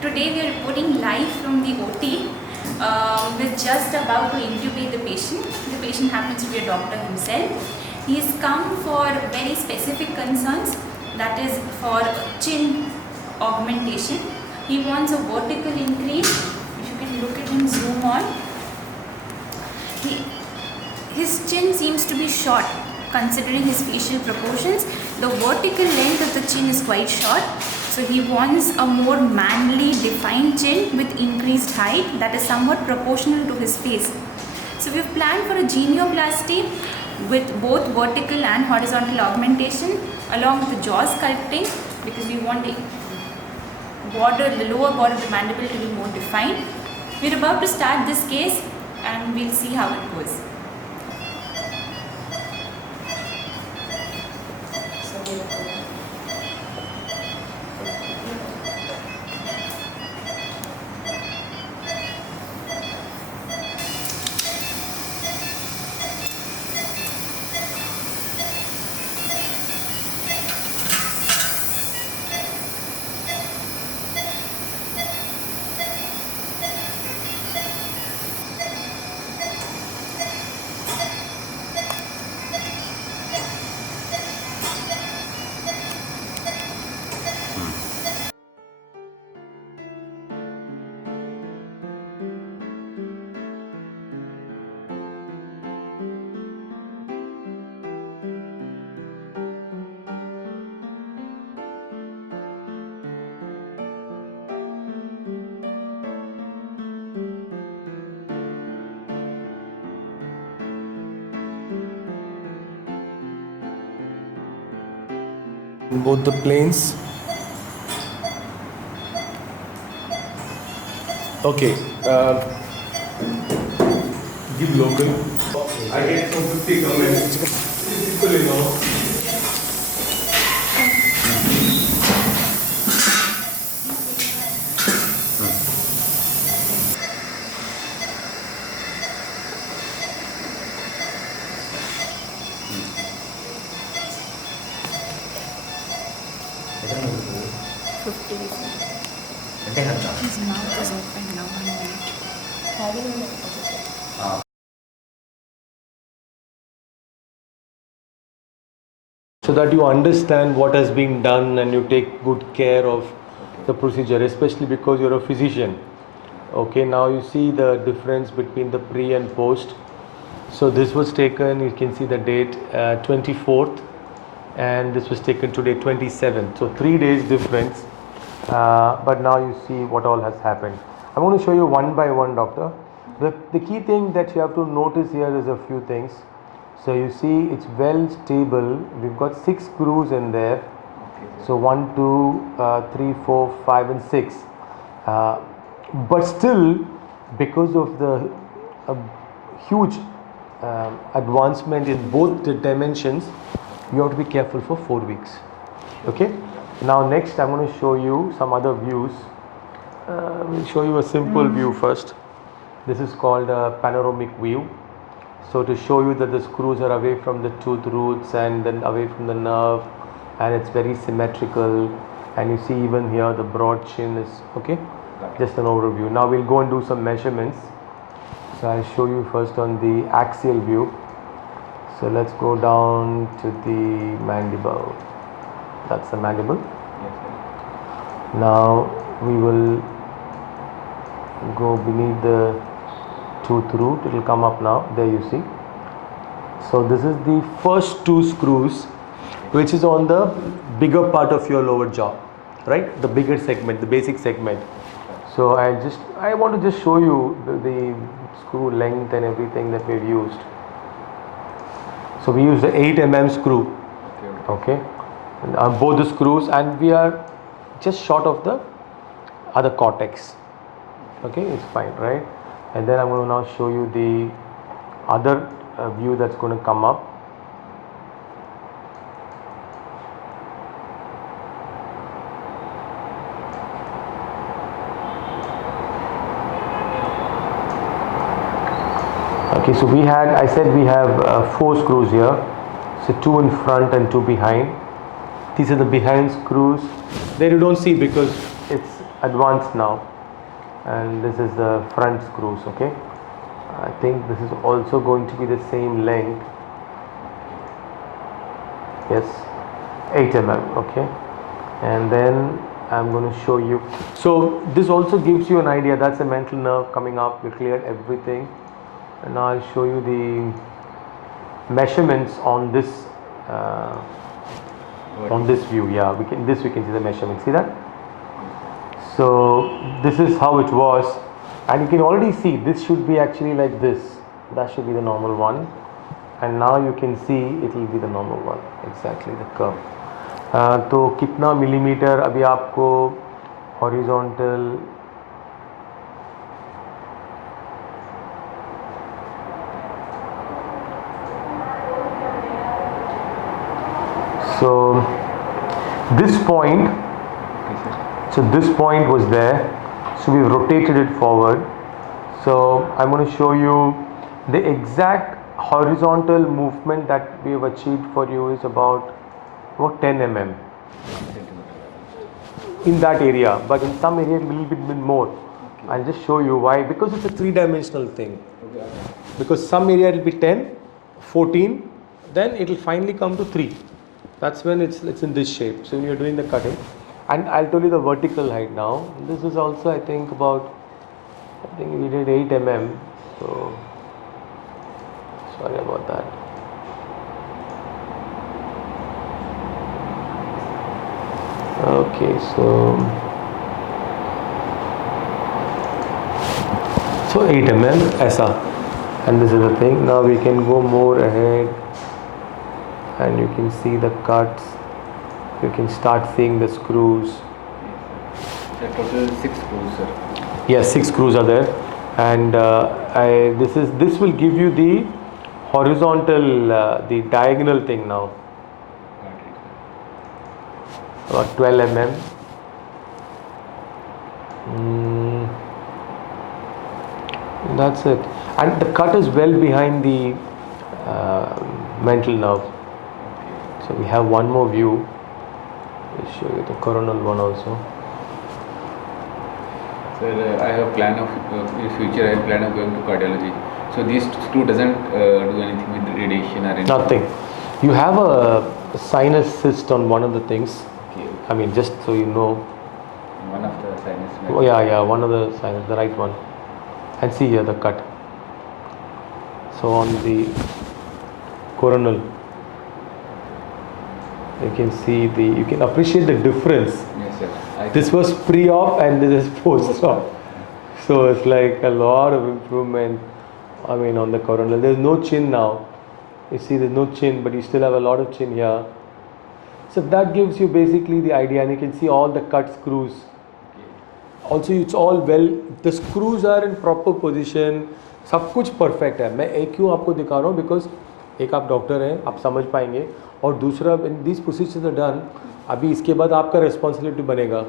Today we are reporting live from the OT. We're just about to intubate the patient. The patient happens to be a doctor himself. He has come for very specific concerns, that is for chin augmentation. He wants a vertical increase. If you can look at him, zoom on. His chin seems to be short considering his facial proportions. The vertical length of the chin is quite short. So he wants a more manly defined chin with increased height that is somewhat proportional to his face. So we've planned for a genioplasty with both vertical and horizontal augmentation along with the jaw sculpting, because we want the lower border of the mandible to be more defined. We're about to start this case and we'll see how it goes. Both the planes. Okay. Give local. I get some 50 comments. People, you know. His mouth is open now, 1 minute. So that you understand what has been done and you take good care of the procedure, especially because you're a physician. Okay, now you see the difference between the pre and post. So this was taken, you can see the date 24th, and this was taken today 27th. So 3 days difference. But now you see what all has happened. I'm going to show you one by one, doctor. The key thing that you have to notice here is a few things. So you see it's well stable. We've got 6 screws in there. So 1, 2, 3, 4, 5 and 6. But still, because of the huge advancement in both the dimensions, you have to be careful for 4 weeks. Okay. Now next I'm going to show you some other views. We'll show you a simple view first. This is called a panoramic view. So to show you that the screws are away from the tooth roots and then away from the nerve, and it's very symmetrical, and you see even here the broad chin is okay. Just an overview. Now we'll go and do some measurements. So I'll show you first on the axial view. So let's go down to the mandible. That's the mandible. Now we will go beneath the tooth root. It will come up now. There you see. So this is the first 2 screws, which is on the bigger part of your lower jaw, right? The bigger segment, the basic segment. So I want to just show you the screw length and everything that we've used. So we used the 8 mm screw. Okay. Both the screws, and we are just short of the other cortex. Okay, it's fine, right? And then I'm going to now show you the other view that's going to come up. Okay, so I said we have 4 screws here. So 2 in front and 2 behind. These are the behind screws. There you don't see because it's advanced now, and this is the front screws. Okay, I think this is also going to be the same length. Yes, 8 mm. Okay, and then I'm going to show you. So this also gives you an idea. That's a mental nerve coming up. We cleared everything, and now I'll show you the measurements on this view. Yeah, we can see the measurements. See that? So this is how it was, and you can already see this should be actually like this. That should be the normal one, and now you can see it will be the normal one. Exactly the curve. तो कितना millimetre अभी आपको horizontal so this point was there, so we've rotated it forward. So I'm going to show you the exact horizontal movement that we have achieved for you is about 10 mm in that area, but in some area a little bit more. Okay. I'll just show you why, because it's a three-dimensional thing. Okay. Because some area it will be 10, 14, then it will finally come to 3. That's when it's in this shape. So when you're doing the cutting, and I'll tell you the vertical height now. This is also I think we did 8 mm. So sorry about that. Okay, so 8 mm ऐसा, and this is the thing. Now we can go more ahead, and you can see the cuts. You can start seeing the screws. The total 6 screws, sir. Yes, 6 screws are there, and this will give you the horizontal, the diagonal thing now. About 12 mm. That's it, and the cut is well behind the mental nerve. So we have one more view. I'll show you the coronal one also. Sir, I have plan of in future. I have plan of going to cardiology. So this screw doesn't do anything with radiation or anything. Nothing. You have a sinus cyst on one of the things. Okay. I mean, just so you know. One of the sinus. Oh, yeah, one of the sinus, the right one. And see here the cut. So on the coronal, you can see you can appreciate the difference. Yes, sir. This was pre-op and this is post-op. So it's like a lot of improvement. I mean, on the coronal, there's no chin now. You see, there's no chin, but you still have a lot of chin here. So that gives you basically the idea, and you can see all the cut screws. Also, it's all well. The screws are in proper position. सब कुछ perfect है. मैं एक क्यों आपको दिखा रहा हूँ because एक आप डॉक्टर हैं, आप समझ पाएंगे, और दूसरा when these procedures are done, अभी इसके बाद आपका responsibility बनेगा.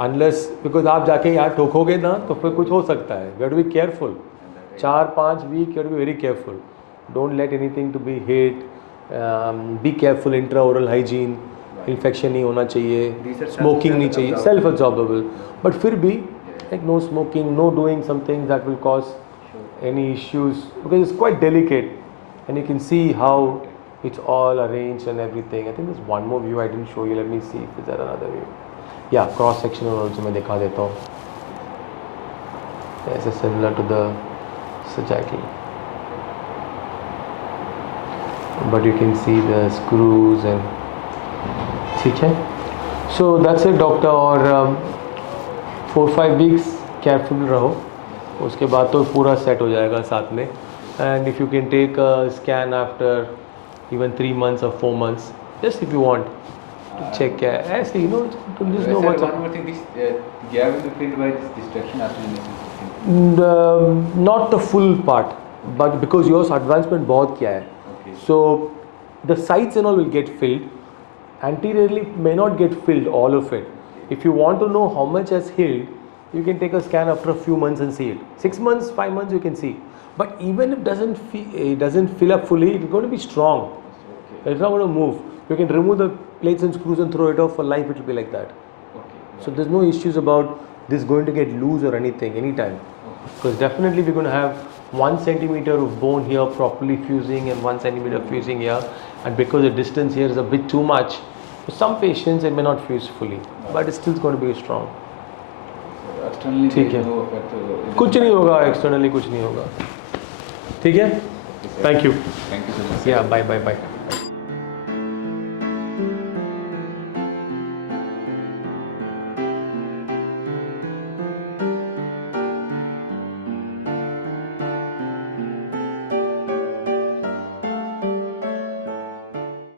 Unless because आप जाके यहाँ ठोकोगे ना तो फिर कुछ हो सकता है. You have to be careful. 4-5 week you have to be very careful. Don't let anything to be hit. Be careful. Intraoral hygiene. Infection नहीं होना चाहिए. Smoking नहीं चाहिए. Self-absorbable. But फिर भी like no smoking, no doing some things that will cause any issues because it's quite delicate, and you can see how it's all arranged and everything. I think there's one more view I didn't show you. Let me see if there another view. Yeah, cross sectional also मैं दिखा देता हूँ. This is similar to the sagittal, but you can see the screws and ठीक है. So that's it, doctor. और 4-5 weeks careful रहो, उसके बाद तो पूरा सेट हो जाएगा साथ में. And if you can take a scan after even 3 months or 4 months, just if you want to check ऐसे you know to just know what's up. One more thing, this gap will be filled by this distraction after not the full part, but because yours advancement बहुत किया है, okay. So the sides and all will get filled. Anteriorly may not get filled all of it. If you want to know how much has healed, you can take a scan after a few months and see it. 6 months, 5 months you can see. But even if it doesn't fill up fully, it's going to be strong. Okay. It's not going to move. You can remove the plates and screws and throw it off for life. It will be like that. Okay. So there's no issues about this is going to get loose or anything anytime. Because definitely we're going to have 1 centimeter of bone here properly fusing and 1 centimeter fusing here, and because the distance here is a bit too much, for some patients it may not fuse fully, but it's still going to be strong. Externally ठीक there है, is no effect. कुछ नहीं होगा, externally कुछ नहीं होगा. ठीक है, thank you. Thank you so much. Yeah, bye.